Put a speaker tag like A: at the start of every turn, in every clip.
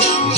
A: Thank you.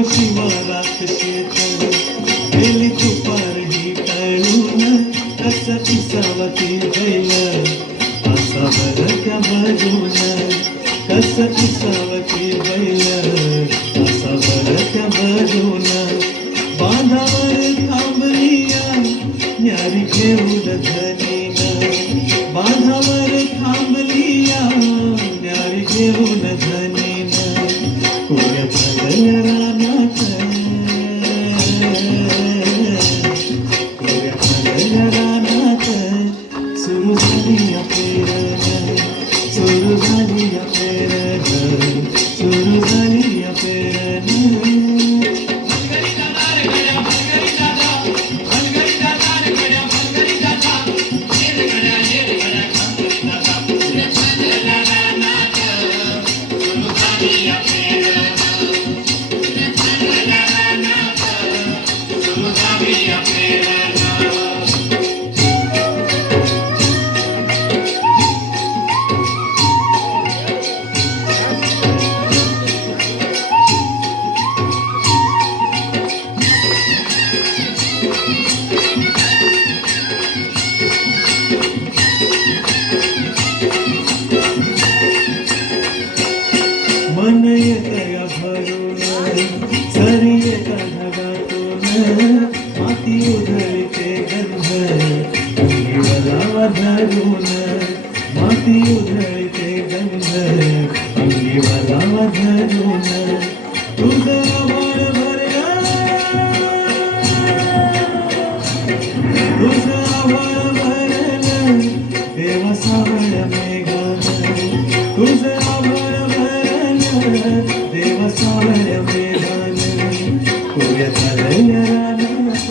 B: लांब शिवारात शेत गेली तुपार ही टळून कस ते बैल. असा बरक्या बाजून कस ते बैल. असा बरक्या बाजून बांधावर थांबलिया न्यारी घेऊन धनीन बांधावर धरून माती उधळते गंध अंगीवला धरून तुझं आवड भरलं तुझं आवड भरलं देवा सावळ देवा सावळ रानात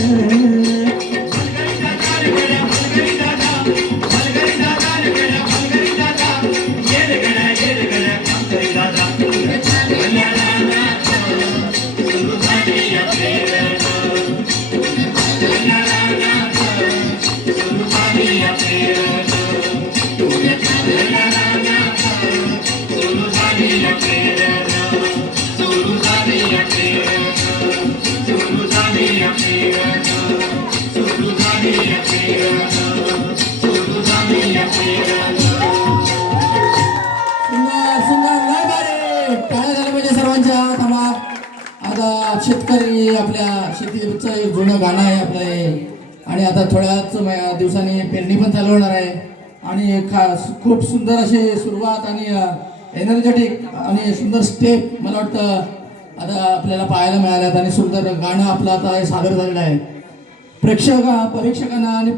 B: Mm-hmm. काय झालं पाहिजे सर्वांच्या. थांबा. आता शेतकरी आपल्या शेतीचं एक जुनं गाणं आहे आपलं हे. आणि आता थोड्याच दिवसांनी पेरणी पण चालू होणार आहे. आणि खास खूप सुंदर अशी सुरुवात आणि एनर्जेटिक आणि सुंदर स्टेप मला वाटतं आता आपल्याला पाहायला मिळाल्यात. आणि सुंदर गाणं आपलं आता हे सादर झालेलं आहे. प्रेक्षक परीक्षकांना आणि